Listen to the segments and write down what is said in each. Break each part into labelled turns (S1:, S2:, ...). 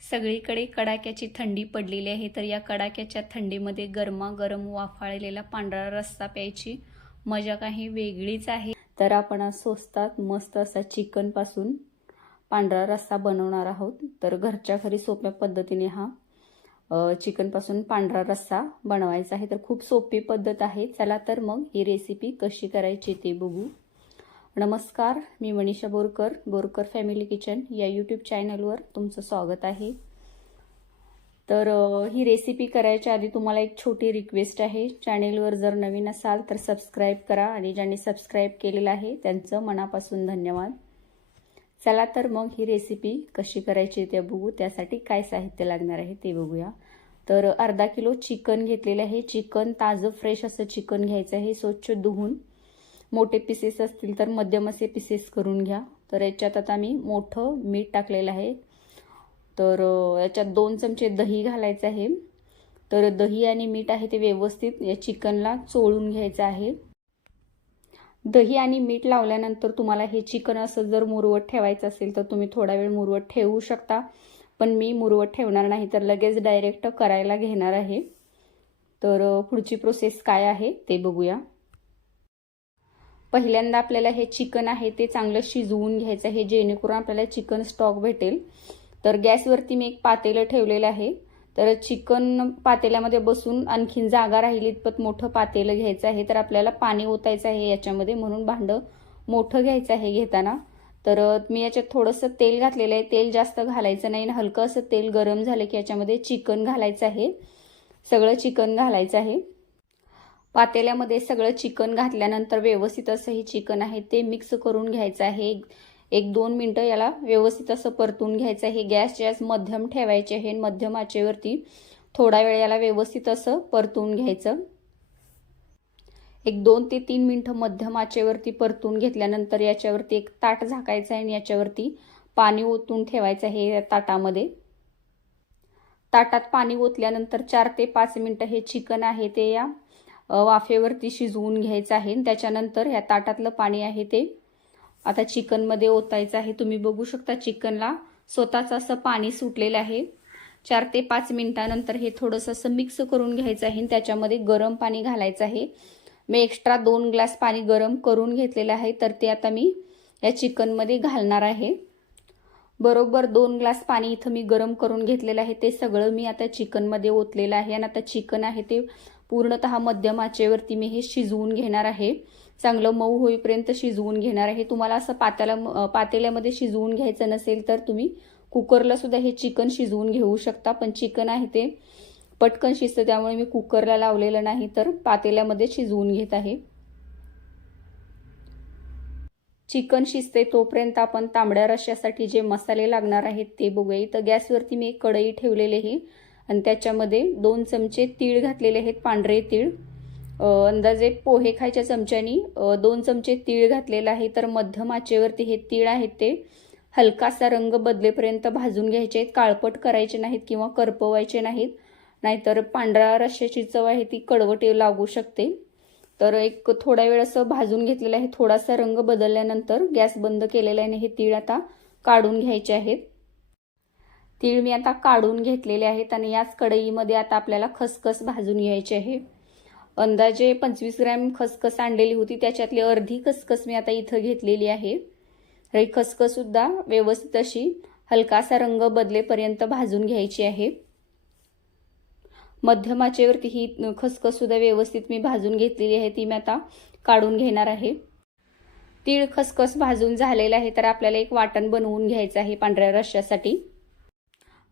S1: सगळीकडे कडाक्याची थंडी पडलेली आहे तर या कडाक्याच्या थंडीमध्ये गरमागरम वाफाळलेला पांढरा रस्सा प्यायची मजा काही वेगळीच आहे. तर आपण आज स्वस्तात मस्त असा चिकनपासून पांढरा रस्सा बनवणार आहोत. तर घरच्या घरी सोप्या पद्धतीने हा चिकनपासून पांढरा रस्सा बनवायचा आहे. तर खूप सोपी पद्धत आहे. चला तर मग ही रेसिपी कशी करायची ते बघू. नमस्कार मी मनीषा बोरकर बोरकर फॅमिली किचन या यूट्यूब चॅनलवर तुमचं स्वागत आहे. तर ही रेसिपी करायच्या आधी तुम्हाला एक छोटी रिक्वेस्ट आहे. चॅनेलवर जर नवीन असाल तर सबस्क्राईब करा आणि ज्यांनी सबस्क्राईब केलेलं आहे त्यांचं मनापासून धन्यवाद. चला तर मग ही रेसिपी कशी करायची ते बघू. त्यासाठी काय साहित्य लागणार आहे ते बघूया. तर अर्धा किलो चिकन घेतलेलं आहे. चिकन ताजं फ्रेश असं चिकन घ्यायचं आहे. स्वच्छ धुवून. मोठे पीसेस असतील तर मध्यम असे पीसेस करून घ्या. तर याच्यात आता मी मोठं मीठ टाकलेलं आहे. तर याच्यात दोन चमचे दही घालायचं आहे. तर दही आणि मीठ आहे ते व्यवस्थित या चिकनला चोळून घ्यायचं आहे. दही आणि मीठ लावल्यानंतर तुम्हाला हे चिकन असं जर मुरवत ठेवायचं असेल तर तुम्ही थोडा वेळ मुरवत ठेवू शकता. पण मी मुरवत ठेवणार नाही तर लगेच डायरेक्ट करायला घेणार आहे. तर पुढची प्रोसेस काय आहे ते बघूया. पहिल्यांदा आपल्याला हे चिकन आहे ते चांगलं शिजवून घ्यायचं आहे जेणेकरून आपल्याला चिकन स्टॉक भेटेल. तर गॅसवरती मी एक पातेलं ठेवलेलं आहे. तर चिकन पातेल्यामध्ये बसून आणखीन जागा राहिली इतपत मोठं पातेलं घ्यायचं आहे. तर आपल्याला पाणी ओतायचं आहे याच्यामध्ये म्हणून भांडं मोठं घ्यायचं आहे घेताना. तर मी याच्यात थोडंसं तेल घातलेलं आहे. तेल जास्त घालायचं नाही आणि हलकं असं तेल गरम झालं की याच्यामध्ये चिकन घालायचं आहे. सगळं चिकन घालायचं आहे. पातेल्यामध्ये सगळं चिकन घातल्यानंतर व्यवस्थित असं हे चिकन आहे ते मिक्स करून घ्यायचं आहे. एक दोन मिनटं याला व्यवस्थित असं परतून घ्यायचं आहे. गॅस गॅस मध्यम ठेवायचे आहे मध्यम आचेवरती थोडा वेळ याला व्यवस्थित असं परतून घ्यायचं. एक दोन ते तीन मिनटं मध्यम आचेवरती परतून घेतल्यानंतर याच्यावरती एक ताट झाकायचं आहे आणि याच्यावरती पाणी ओतून ठेवायचं आहे या ताटामध्ये. ताटात पाणी ओतल्यानंतर चार ते पाच मिनटं हे चिकन आहे ते या वाफेवरती शिजवून घ्यायचं आहे आणि त्याच्यानंतर ह्या ताटातलं पाणी आहे ते. आता चिकनमध्ये ओतायचं आहे. तुम्ही बघू शकता चिकनला स्वतःच असं पाणी सुटलेलं आहे. चार ते पाच मिनिटानंतर हे थोडंसं असं मिक्स करून घ्यायचं आहे आणि त्याच्यामध्ये गरम पाणी घालायचं आहे. मी एक्स्ट्रा दोन ग्लास पाणी गरम करून घेतलेलं आहे तर ते आता मी या चिकनमध्ये घालणार आहे. बरोबर दोन ग्लास पाणी इथं मी गरम करून घेतलेलं आहे. ते सगळं मी आता चिकनमध्ये ओतलेलं आहे आणि आता चिकन आहे ते पूर्णतः मध्यम आचेवरती मी हे शिजवून घेणार आहे. चांगलं मऊ होईपर्यंत शिजवून घेणार आहे. तुम्हाला असं पात्याला पातेल्यामध्ये शिजवून घ्यायचं नसेल तर तुम्ही कुकरला सुद्धा हे चिकन शिजवून घेऊ शकता. पण चिकन आहे ते पटकन शिजतं त्यामुळे मी कुकरला लावलेलं नाही तर पातेल्यामध्ये शिजवून घेत आहे. चिकन शिजते तोपर्यंत आपण तांबड्या रश्श्यासाठी जे मसाले लागणार आहेत ते बघूया. इथं गॅसवरती मी एक कढई ठेवलेली आहे. आणि त्याच्यामध्ये दोन चमचे तीळ घातलेले आहेत पांढरे तीळ. अंदाजे पोहे खायच्या चमच्यानी दोन चमचे तीळ घातलेला आहे तर मध्यम आचेवरती हे तीळ आहेत ते. हलकासा रंग बदलेपर्यंत भाजून घ्यायचे आहेत काळपट करायचे नाहीत किंवा करपवायचे नाहीत. नाहीतर पांढऱ्या रश्श्याची चव आहे ती कडवट लागू शकते. तर एक थोडा वेळ असं भाजून घेतलेलं आहे थोडासा रंग बदलल्यानंतर गॅस बंद केलेला आहे आणि हे तीळ आता काढून घ्यायचे आहेत. तीळ मी आता काढून घेतलेले आहेत आणि याच कढईमध्ये आता आपल्याला खसखस भाजून घ्यायची आहे. अंदाजे पंचवीस ग्रॅम खसखस आणलेली होती. त्याच्यातली अर्धी खसखस मी आता इथं घेतलेली आहे. तर ही व्यवस्थित अशी हलकासा रंग बदलेपर्यंत भाजून घ्यायची आहे. मध्यमाचेवरती ही खसखससुद्धा व्यवस्थित मी भाजून घेतलेली आहे. ती मी आता काढून घेणार आहे. तीळ खसखस भाजून झालेलं आहे. तर आपल्याला एक वाटण बनवून घ्यायचं आहे पांढऱ्या रश्श्यासाठी.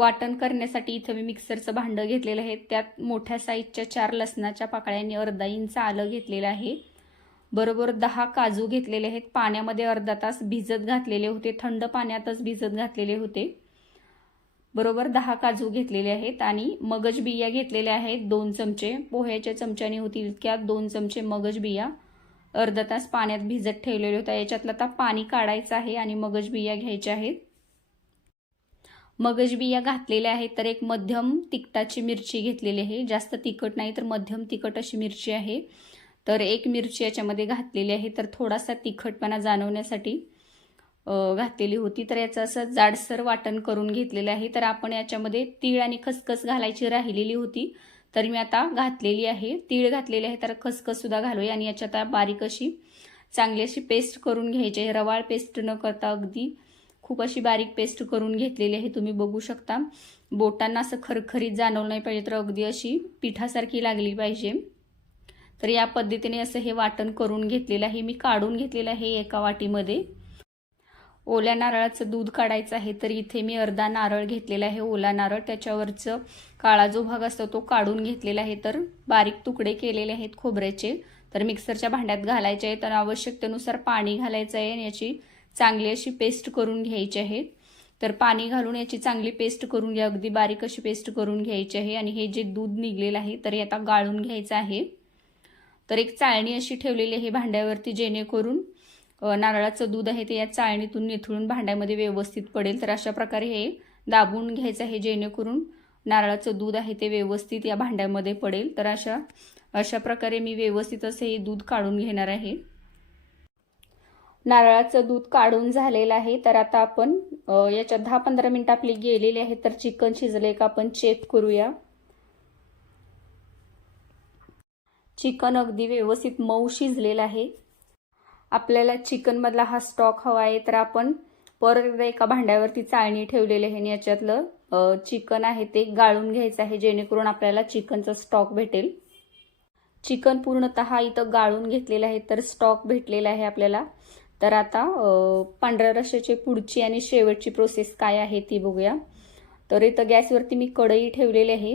S1: वाटण करण्यासाठी इथं मी मिक्सरचं भांडं घेतलेलं आहे. त्यात मोठ्या साईजच्या चार लसणाच्या पाकळ्यांनी अर्धा इंच आलं घेतलेलं आहे. बरोबर दहा काजू घेतलेले आहेत. पाण्यामध्ये अर्धा तास भिजत घातलेले होते. थंड पाण्यातच भिजत घातलेले होते. बरोबर दहा काजू घेतलेले आहेत आणि मगज बिया घेतलेल्या आहेत. दोन चमचे. पोह्याच्या चमच्याने होतील इतक्या दोन चमचे मगज बिया. अर्धा तास पाण्यात भिजत ठेवलेले होत्या याच्यातलं आता पाणी काढायचं आहे आणि मगज बिया घ्यायच्या आहेत. मगज बिया घातलेल्या आहेत तर एक मध्यम तिखटाची मिरची घेतलेली आहे. जास्त तिखट नाही तर मध्यम तिखट अशी मिरची आहे. तर एक मिरची याच्यामध्ये घातलेली आहे तर थोडासा तिखटपणा जाणवण्यासाठी घातलेली होती. तर याचं असं जाडसर वाटण करून घेतलेलं आहे. तर आपण याच्यामध्ये तीळ आणि खसखस घालायची राहिलेली होती तर मी आता घातलेली आहे. तीळ घातलेली आहे तर खसखससुद्धा घालूया. आणि याच्यात आता बारीक अशी चांगली अशी पेस्ट करून घ्यायची आहे. रवाळ पेस्ट न करता अगदी खूप अशी बारीक पेस्ट करून घेतलेली आहे तुम्ही बघू शकता. बोटांना असं खरखरीत जाणवलं नाही पाहिजे तर अगदी अशी पिठासारखी लागली पाहिजे. तर या पद्धतीने असं हे वाटण करून घेतलेलं आहे. मी काढून घेतलेलं आहे एका वाटीमध्ये. ओल्या नारळाचं दूध काढायचं आहे तर इथे मी अर्धा नारळ घेतलेला आहे ओला नारळ. त्याच्यावरचं काळा जो भाग असतो तो काढून घेतलेला आहे. तर बारीक तुकडे केलेले आहेत खोबऱ्याचे. तर मिक्सरच्या भांड्यात घालायचे आहे तर आवश्यकतेनुसार पाणी घालायचं आहे आणि याची चांगली अशी पेस्ट करून घ्यायची आहे. तर पाणी घालून याची चांगली पेस्ट करून घ्या. अगदी बारीक अशी पेस्ट करून घ्यायची आहे. आणि हे जे दूध निघलेलं आहे तर हे आता गाळून घ्यायचं आहे. तर एक चाळणी अशी ठेवलेली आहे भांड्यावरती जेणेकरून नारळाचं दूध आहे ते या चाळणीतून निथळून भांड्यामध्ये व्यवस्थित पडेल. तर अशा प्रकारे हे दाबून घ्यायचं आहे जेणेकरून नारळाचं दूध आहे ते व्यवस्थित या भांड्यामध्ये पडेल. तर अशा अशा प्रकारे मी व्यवस्थित असे हे दूध काढून घेणार आहे. नारळाचं दूध काढून झालेलं आहे. तर आता आपण याच्या याच्यात दहा पंधरा मिनिटं आपली गेलेली आहे. तर चिकन शिजले का आपण चेक करूया. चिकन अगदी व्यवस्थित मऊ शिजलेलं आहे. आपल्याला चिकनमधला हा स्टॉक हवा आहे. तर आपण परत एकदा एका भांड्यावरती चाळणी ठेवलेली आहे आणि याच्यातलं चिकन आहे ते गाळून घ्यायचं आहे जेणेकरून आपल्याला चिकनचा स्टॉक भेटेल. चिकन पूर्णतः इथं गाळून घेतलेलं आहे. तर स्टॉक भेटलेला आहे आपल्याला. तर आता पांढऱ्या रश्याची पुढची आणि शेवटची प्रोसेस काय आहे ती बघूया. तर इथं गॅसवरती मी कढई ठेवलेली आहे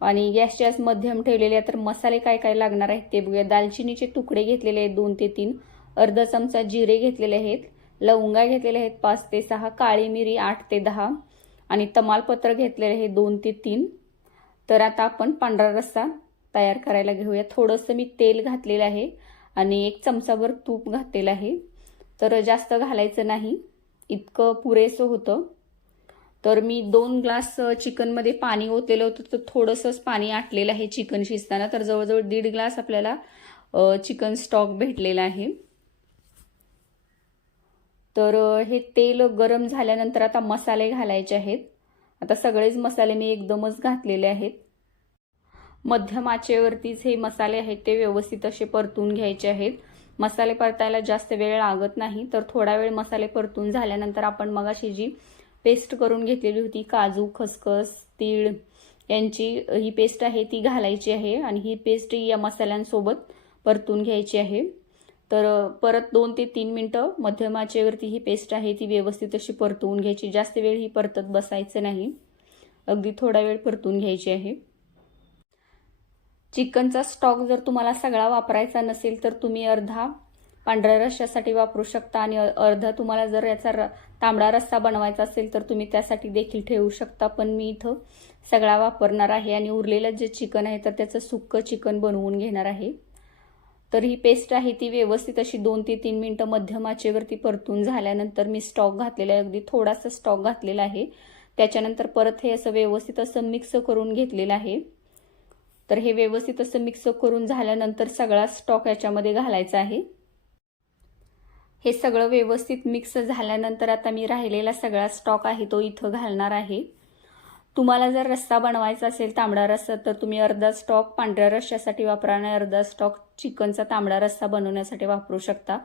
S1: आणि गॅसची आज मध्यम ठेवलेली आहे. तर मसाले काय काय लागणार आहेत ते बघूया. दालचिनीचे तुकडे घेतलेले आहेत दोन ते तीन. अर्धा चमचा जिरे घेतलेले आहेत. लवंगा घेतलेले आहेत पाच ते सहा. काळी मिरी आठ ते दहा. आणि तमालपत्र घेतलेले आहे दोन ते तीन. तर आता आपण पांढरा रस्सा तयार करायला घेऊया. थोडंसं मी तेल घातलेलं आहे आणि एक चमचाभर तूप घातलेलं आहे. तर जास्त घालायचं नाही. इतकं पुरेसं होतं. तर मी दोन ग्लास चिकनमध्ये पाणी ओतलेलं होतं. तर थोडंसंच पाणी आटलेलं आहे चिकन शिजताना. तर जवळजवळ दीड ग्लास आपल्याला चिकन स्टॉक भेटलेला आहे. तर हे तेल गरम झाल्यानंतर आता मसाले घालायचे आहेत. आता सगळेच मसाले मी एकदमच घातलेले आहेत. मध्यम आचेवरतीच हे मसाले आहेत ते व्यवस्थित असे परतून घ्यायचे आहेत. मसाले परतायला जास्त वेळ लागत नाही तर थोडा वेळ मसाले परतून झाल्यानंतर आपण मगाशी जी पेस्ट करून घेतलेली होती काजू खसखस तीळ यांची ही पेस्ट आहे ती घालायची आहे आणि ही पेस्ट या मसाल्यांसोबत परतून घ्यायची आहे. तर परत दोन ते तीन मिनटं मध्यमाचेवरती ही पेस्ट आहे ती व्यवस्थित अशी परतवून घ्यायची. जास्त वेळ ही परतत बसायचं नाही. अगदी थोडा वेळ परतून घ्यायची आहे. चिकनचा स्टॉक जर तुम्हाला सगळा वापरायचा नसेल तर तुम्ही अर्धा पांढऱ्या रश्श्यासाठी वापरू शकता आणि अर्धा तुम्हाला जर याचा र तांबडा रस्सा बनवायचा असेल तर तुम्ही त्यासाठी देखील ठेवू शकता. पण मी इथं सगळा वापरणार आहे आणि उरलेलं जे चिकन आहे तर त्याचं सुक्कं चिकन बनवून घेणार आहे. तर ही पेस्ट आहे ती व्यवस्थित अशी दोन ते तीन मिनटं मध्यम आचेवरती परतून झाल्यानंतर मी स्टॉक घातलेला आहे. अगदी थोडासा स्टॉक घातलेला आहे. त्याच्यानंतर परत हे असं व्यवस्थित असं मिक्स करून घेतलेलं आहे. तर हे व्यवस्थित असं मिक्स करून झाल्यानंतर सगळा स्टॉक याच्यामध्ये घालायचा आहे. हे सगळं व्यवस्थित मिक्स झाल्यानंतर आता मी राहिलेला सगळा स्टॉक आहे तो इथं घालणार आहे. तुम्हाला जर रस्सा बनवायचा असेल तांबडा रस्सा तर तुम्ही अर्धा स्टॉक पांढऱ्या रश्श्यासाठी वापरा आणि अर्धा स्टॉक चिकनचा तांबडा रस्सा बनवण्यासाठी वापरू शकता.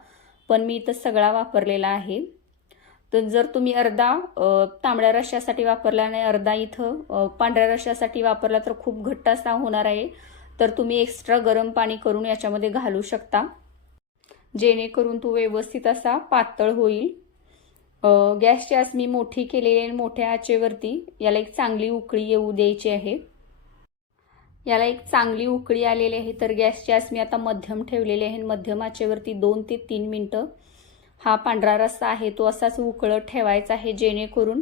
S1: पण मी इथं सगळा वापरलेला आहे. तर जर तुम्ही अर्धा तांबड्या रश्श्यासाठी वापरला आणि अर्धा इथं पांढऱ्या रश्श्यासाठी वापरला तर खूप घट्ट असा होणार आहे. तर तुम्ही एक्स्ट्रा गरम पाणी करून याच्यामध्ये घालू शकता. जेणेकरून तो व्यवस्थित असा पातळ होईल. गॅसची आस मी मोठी केलेली आहे मोठ्या आचेवरती याला एक चांगली उकळी येऊ द्यायची आहे. याला एक चांगली उकळी आलेली आहे तर गॅसची आस मी आता मध्यम ठेवलेली आहे मध्यम आचेवरती दोन ते तीन मिनटं हा पांढरा रस्सा आहे तो असाच उकळत ठेवायचा आहे जेणेकरून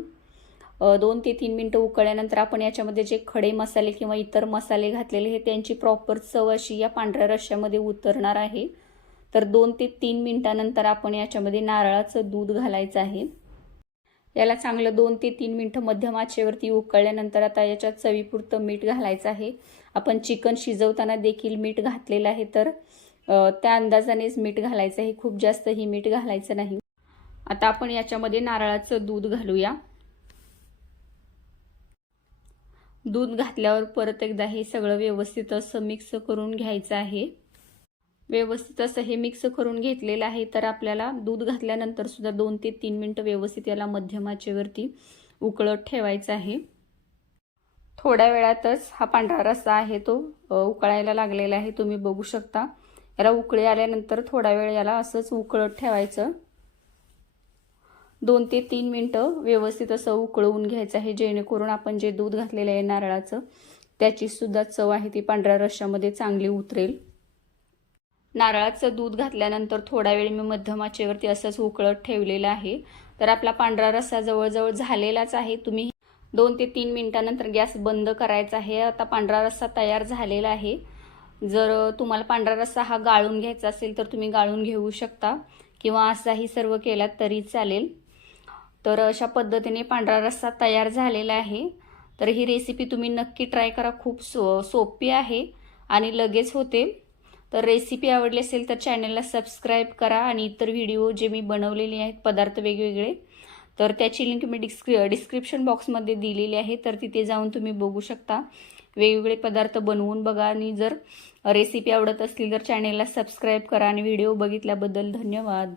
S1: दोन ते तीन मिनटं उकळल्यानंतर आपण याच्यामध्ये जे खडे मसाले किंवा इतर मसाले घातलेले हे त्यांची प्रॉपर चव अशी या पांढऱ्या रश्श्यामध्ये उतरणार आहे. तर दोन ते तीन मिनटानंतर आपण याच्यामध्ये नारळाचं दूध घालायचं आहे. याला चांगलं दोन ते तीन मिनटं मध्यम आचेवरती उकळल्यानंतर आता याच्यात चवीपुरतं मीठ घालायचं आहे. आपण चिकन शिजवताना देखील मीठ घातलेलं आहे तर त्या अंदाजानेच मीठ घालायचं आहे. खूप जास्तही मीठ घालायचं नाही. आता आपण याच्यामध्ये नारळाचं दूध घालूया. दूध घातल्यावर परत एकदा हे सगळं व्यवस्थित असं मिक्स करून घ्यायचं आहे. व्यवस्थित असं हे मिक्स करून घेतलेलं आहे तर आपल्याला दूध घातल्यानंतर सुद्धा दोन ते तीन मिनटं व्यवस्थित याला मध्यमाचेवरती उकळत ठेवायचं आहे. थोड्या वेळातच हा पांढरा रस्सा आहे तो उकळायला लागलेला आहे. तुम्ही बघू शकता. याला उकळी आल्यानंतर थोडा वेळ याला असंच उकळत ठेवायचं. दोन ते तीन मिनटं व्यवस्थित असं उकळवून घ्यायचं आहे जेणेकरून आपण जे दूध घातलेलं आहे नारळाचं त्याची सुद्धा चव आहे ती पांढऱ्या रश्श्यामध्ये चांगली उतरेल. नारळाचं दूध घातल्यानंतर थोडा वेळ मी मध्यमाचेवरती असंच उकळत ठेवलेलं आहे. तर आपला पांढरा रस्सा जवळजवळ झालेलाच आहे. तुम्ही दोन ते तीन मिनिटानंतर गॅस बंद करायचा आहे. आता पांढरा रस्सा तयार झालेला आहे. जर तुम्हाला पांढरा रस्सा हा गाळून घ्यायचा असेल तर तुम्ही गाळून घेऊ शकता. किंवा असाही सर्व केलात तरी चालेल. तर अशा पद्धतीने पांढरा रस्सा तयार झालेला आहे. तर ही रेसिपी तुम्ही नक्की ट्राय करा. खूप सो सोपी आहे आणि लगेच होते. तर रेसिपी आवडली असेल तर चॅनलला सबस्क्राईब करा आणि इतर व्हिडिओ जे मी बनवलेले आहेत पदार्थ वेगवेगळे तर त्याची लिंक मी डिस्क्रि डिस्क्रिप्शन बॉक्समध्ये दिलेली आहे. तर तिथे जाऊन तुम्ही बघू शकता. वेगवेगळे पदार्थ बनवून बघा आणि जर रेसिपी आवडत असली तर चॅनेलला सबस्क्राईब करा आणि व्हिडिओ बघितल्याबद्दल धन्यवाद.